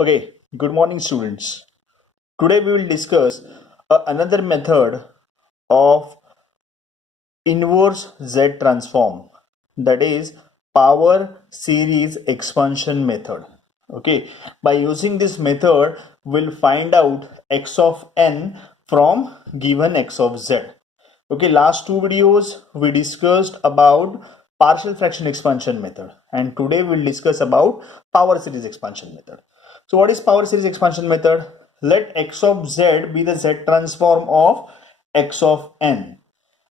Okay, good morning, students. Today we will discuss another method of inverse Z transform, that is power series expansion method. Okay, by using this method, we'll find out x of n from given x of z. Okay, last two videos we discussed about partial fraction expansion method, and today we'll discuss about power series expansion method. So what is power series expansion method? Let x of z be the Z transform of x of n,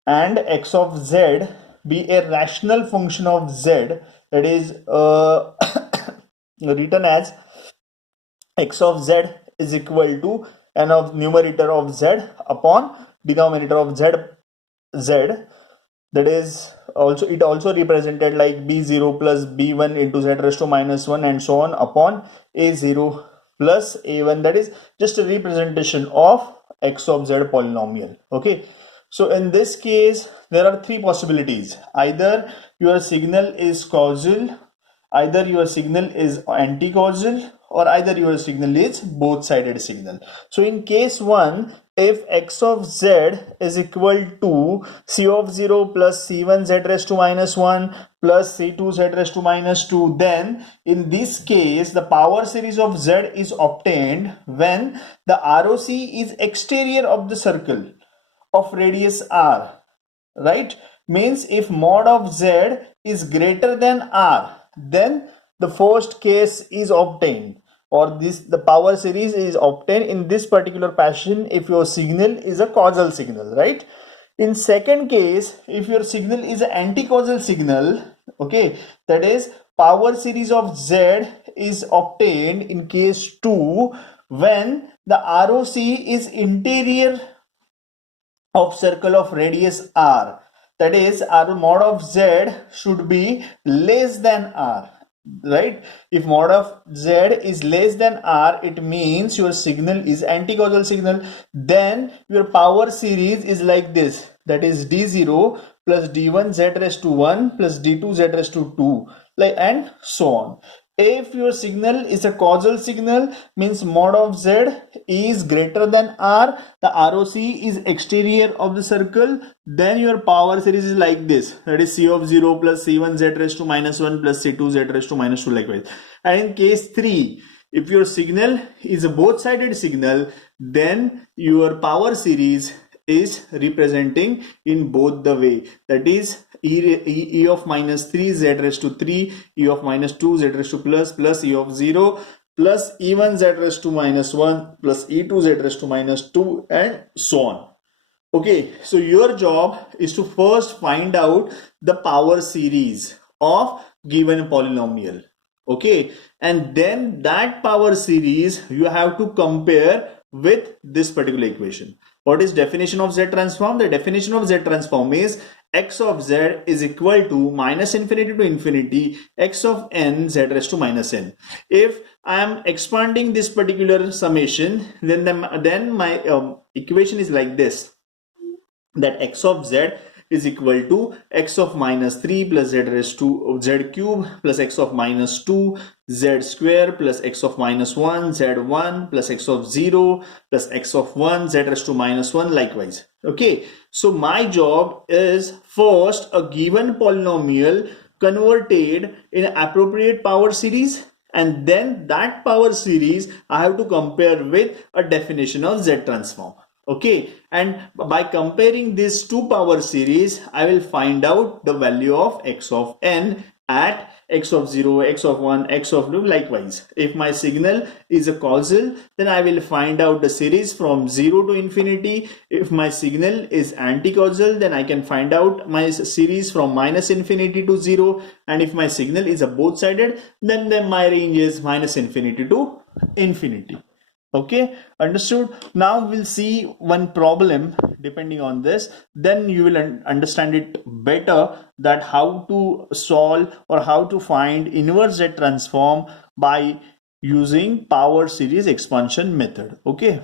and x of z be a rational function of z, that is written as x of z is equal to n of numerator of z upon denominator of z, that is also it also represented like b0 plus b1 into z raised to minus 1 and so on upon a0 plus a1, that is just a representation of x of z polynomial. Okay, so in this case there are three possibilities: either your signal is causal, either your signal is anti-causal, or either your signal is both-sided signal. So in case 1, if x of z is equal to c of 0 plus c1 z raised to minus 1 plus c2 z raised to minus 2, then in this case the power series of z is obtained when the ROC is exterior of the circle of radius r, right? Means if mod of z is greater than r, then the first case is obtained, or this the power series is obtained in this particular fashion if your signal is a causal signal, right? In second case, if your signal is an anti-causal signal, okay, that is power series of z is obtained in case 2 when the ROC is interior of circle of radius r, that is our mod of z should be less than r, right? If mod of z is less than r, it means your signal is anti-causal signal. Then your power series is like this, that is d0 plus d1 z raised to 1 plus d2 z raised to 2, like, and so on. If your signal is a causal signal, means mod of z is greater than r, the ROC is exterior of the circle, then your power series is like this, that is c of 0 plus c1 z raised to minus 1 plus c2 z raised to minus 2, likewise. And in case 3, if your signal is a both-sided signal, then your power series is representing in both the way, that is e of minus 3 z raised to 3, e of minus 2 z raised to plus e of 0 plus e1 z raised to minus 1 plus e2 z raised to minus 2, and so on. Okay, so your job is to first find out the power series of given polynomial. Okay, and then that power series you have to compare with this particular equation. What is definition of Z transform? The definition of Z transform is x of z is equal to minus infinity to infinity x of n z raised to minus n. If I am expanding this particular summation, then my equation is like this, that x of z is equal to x of minus 3 plus z raised to z cube plus x of minus 2 z square plus x of minus 1 z1 plus x of 0 plus x of 1 z raised to minus 1, likewise. Okay, so my job is first a given polynomial converted in appropriate power series, and then that power series I have to compare with a definition of Z transform. Okay, and by comparing these two power series, I will find out the value of x of n at x of 0, x of 1, x of 2, likewise. If my signal is a causal, then I will find out the series from 0 to infinity. If my signal is anti-causal, then I can find out my series from minus infinity to 0. And if my signal is a both-sided, then my range is minus infinity to infinity. Okay, understood. Now we'll see one problem depending on this, then you will understand it better, that how to solve or how to find inverse Z transform by using power series expansion method. Okay,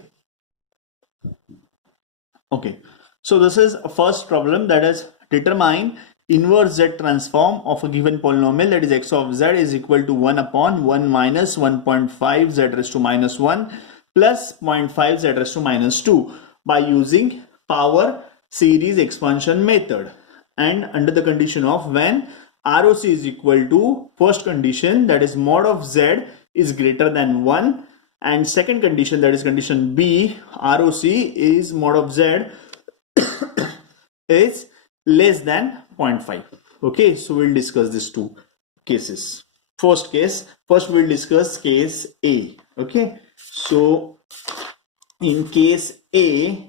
so this is a first problem, that is determine inverse z transform of a given polynomial, that is x of z is equal to 1 upon 1 minus 1.5 z raised to minus 1 plus 0.5 z raised to minus 2 by using power series expansion method, and under the condition of when ROC is equal to, first condition, that is mod of z is greater than 1, and second condition, that is condition B, ROC is mod of z is less than 0.5. Okay, so we'll discuss these two cases. First we'll discuss case A. Okay, so in case A,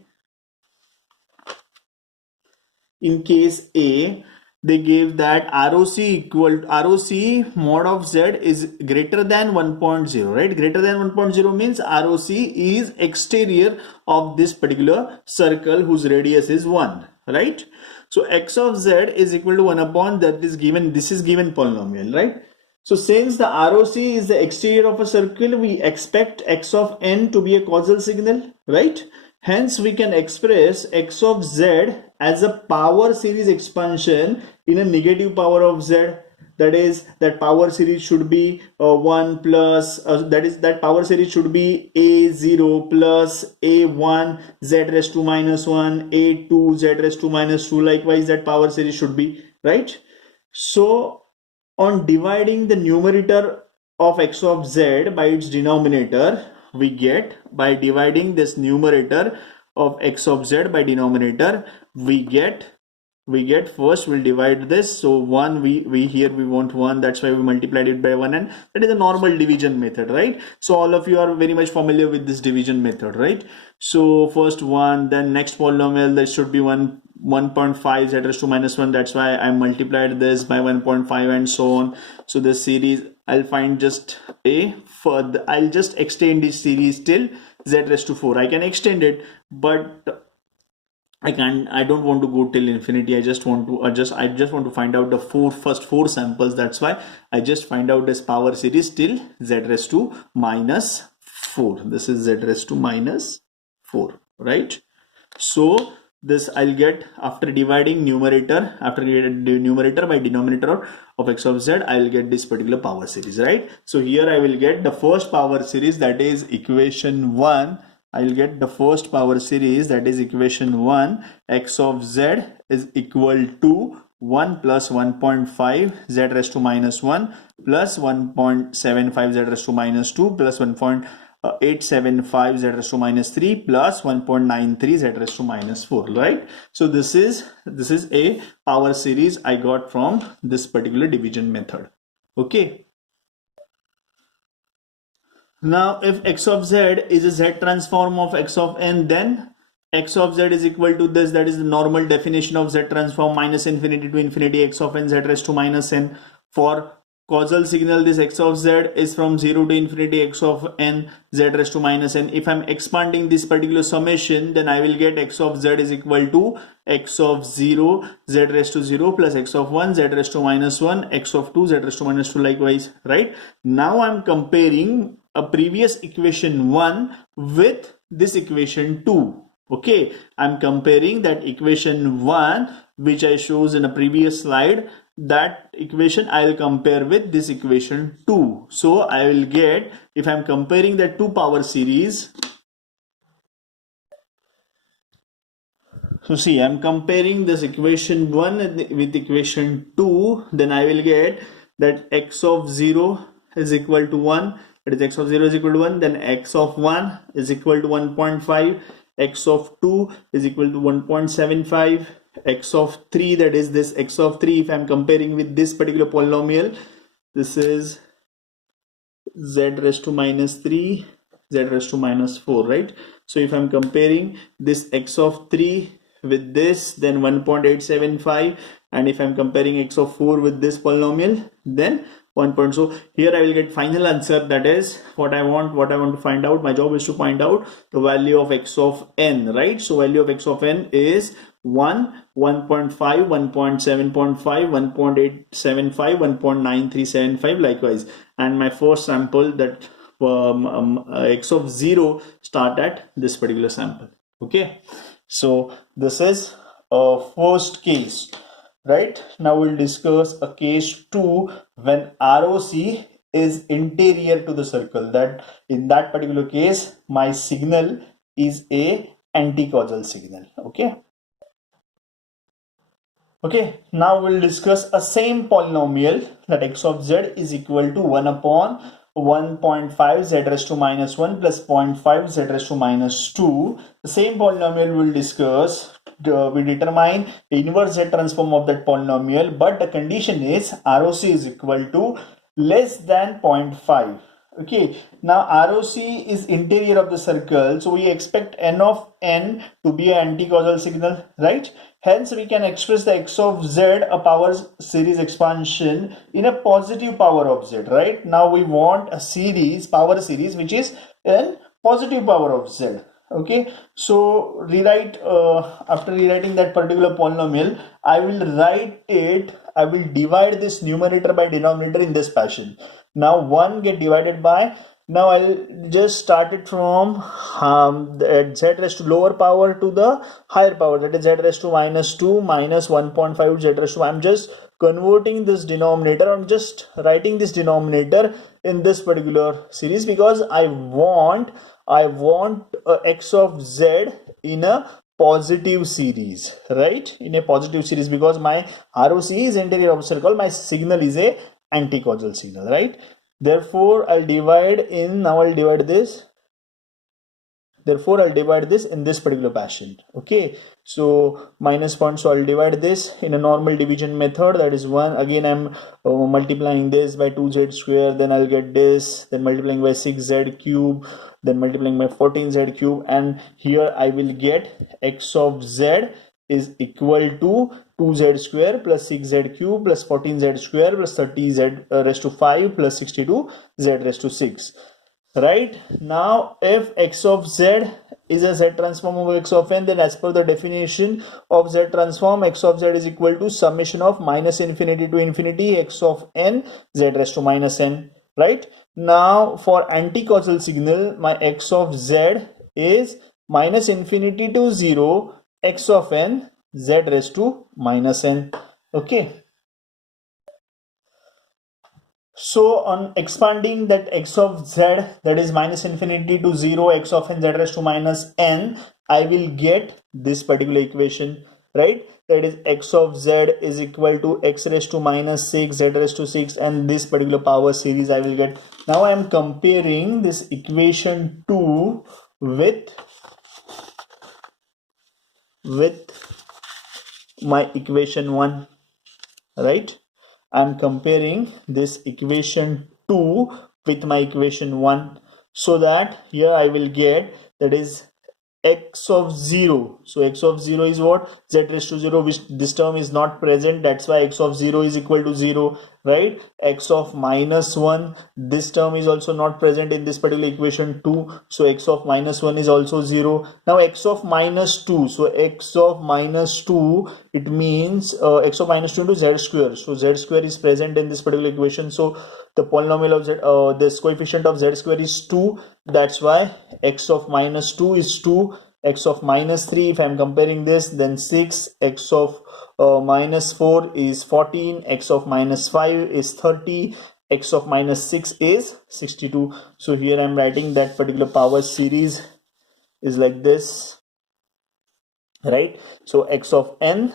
they gave that ROC mod of z is greater than 1.0, right? Greater than 1.0 means ROC is exterior of this particular circle whose radius is 1, right? So x of z is equal to 1 upon that is given, this is given polynomial, right? So since the ROC is the exterior of a circle, we expect x of n to be a causal signal, right? Hence we can express x of z as a power series expansion in a negative power of z. That is, that power series should be 1 plus, that power series should be a0 plus a1 z raised to minus 1, a2 z raised to minus 2. Likewise, that power series should be, right? So on dividing the numerator of x of z by its denominator, we get, by dividing this numerator of x of z by denominator, we get first we'll divide this. So 1, we here we want 1, that's why we multiplied it by 1, and that is a normal division method, right? So all of you are very much familiar with this division method, right? So first 1, then next polynomial, that should be 1.5 z raised to minus 1, that's why I multiplied this by 1.5 and so on. So this series I'll find just a further, I'll just extend this series till z raised to 4. I can extend it, but I don't want to go till infinity. I just want to find out the first four samples. That's why I just find out this power series till z raised to minus 4. This is z raised to minus 4, right? So this I'll get after dividing numerator, by denominator of x of z, I'll get this particular power series, right? So here I will get the first power series, that is equation 1. I will get the first power series, that is equation 1, x of z is equal to 1 plus 1.5 z raised to minus 1 plus 1.75 z raised to minus 2 plus 1.875 z raised to minus 3 plus 1.93 z raised to minus 4, right? So this is a power series I got from this particular division method. Okay. Now if x of z is a z transform of x of n, then x of z is equal to this, that is the normal definition of z transform, minus infinity to infinity x of n z raised to minus n. For causal signal, this x of z is from 0 to infinity x of n z raised to minus n. If I'm expanding this particular summation, then I will get x of z is equal to x of 0 z raised to 0 plus x of 1 z raised to minus 1, x of 2 z raised to minus 2, likewise, right? Now I'm comparing a previous equation 1 with this equation 2. Okay, I'm comparing that equation 1 which I shows in a previous slide, that equation I'll compare with this equation 2. So I will get, if I'm comparing the two power series, so see, I'm comparing this equation 1 with equation 2, then I will get that x of 0 is equal to 1, that is x of 0 is equal to 1, then x of 1 is equal to 1.5, x of 2 is equal to 1.75, x of 3, that is this x of 3, if I'm comparing with this particular polynomial, this is z raised to minus 3, z raised to minus 4, right? So if I'm comparing this x of 3 with this, then 1.875, and if I'm comparing x of 4 with this polynomial, then 1 point. So here I will get final answer, that is what I want to find out. My job is to find out the value of x of n, right? So value of x of n is 1, 1.5, 1.7.5, 1.875, 1.9375, likewise. And my first sample, that x of 0 start at this particular sample. Okay, so this is first case. right? Now we'll discuss a case 2 when ROC is interior to the circle. That in that particular case, my signal is a anti-causal signal. Okay, now we'll discuss a same polynomial that x of z is equal to 1 upon 1.5 z raised to minus 1 plus 0.5 z raised to minus 2. The same polynomial we'll discuss. We determine the inverse z transform of that polynomial, but the condition is ROC is equal to less than 0.5. Okay, now ROC is interior of the circle, so we expect n of n to be an anti-causal signal, right? Hence, we can express the x of z, a power series expansion, in a positive power of z, right? Now we want a series, power series, which is in positive power of z. Okay, so rewrite, after rewriting that particular polynomial, I will divide this numerator by denominator in this fashion. Now 1 get divided by, now I'll just start it from the z raised to lower power to the higher power, that is z raised to minus 2 minus 1.5 z raised to, I'm just converting this denominator, I'm just writing this denominator in this particular series because I want x of z in a positive series, right? In a positive series, because my ROC is interior of circle, my signal is a anti-causal signal, right? Therefore I'll divide this in this particular fashion. Okay, so minus point, so I'll divide this in a normal division method, that is 1. Again I'm multiplying this by 2z square, then I'll get this, then multiplying by 6z cube, then multiplying by 14z cube, and here I will get x of z is equal to 2z square plus 6z cube plus 14z square plus 30z raised to 5 plus 62z raised to 6. Right, now if x of z is a z transform of x of n, then as per the definition of z transform, x of z is equal to summation of minus infinity to infinity x of n z raised to minus n. Right, now for anti-causal signal, my x of z is minus infinity to 0 x of n z raised to minus n. Okay, so on expanding that x of z, that is minus infinity to 0 x of n z raised to minus n, I will get this particular equation, right? That is x of z is equal to x raised to minus 6 z raised to 6, and this particular power series I will get. Now I am comparing this equation 2 with my equation 1, right? I'm comparing this equation 2 with my equation 1, so that here I will get, that is x of 0. So x of 0 is what? Z raised to 0, which this term is not present, that's why x of 0 is equal to 0, right? X of minus 1, this term is also not present in this particular equation 2, so x of minus 1 is also 0. Now x of minus 2, so x of minus 2, it means x of minus 2 into z square, so z square is present in this particular equation, so the polynomial of z, this coefficient of z square is 2, that's why x of minus 2 is 2, x of minus 3, if I'm comparing this, then 6, x of minus 4 is 14, x of minus 5 is 30, x of minus 6 is 62. So here I'm writing that particular power series is like this, right? So x of n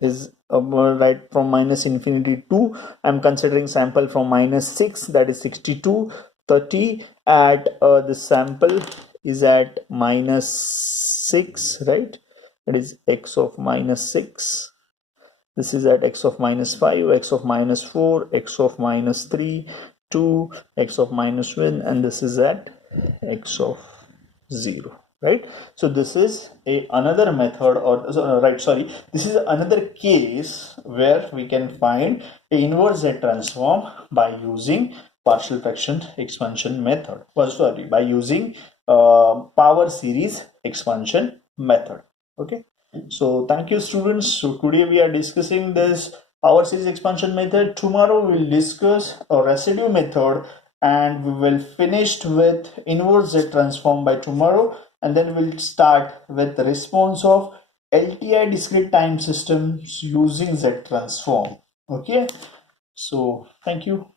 is right from minus infinity to, I'm considering sample from minus 6, that is 62, 30 at the sample is at minus 6, right? That is x of minus 6. This is at x of minus 5, x of minus 4, x of minus 3, 2, x of minus 1, and this is at x of 0. Right, so this is another method, or this is another case where we can find a inverse Z transform by using partial fraction expansion method, by using power series expansion method. Okay, so thank you students. So today we are discussing this power series expansion method. Tomorrow we will discuss a residue method, and we will finish with inverse Z transform by tomorrow, and then we'll start with the response of LTI discrete time systems using Z transform. Okay, so thank you.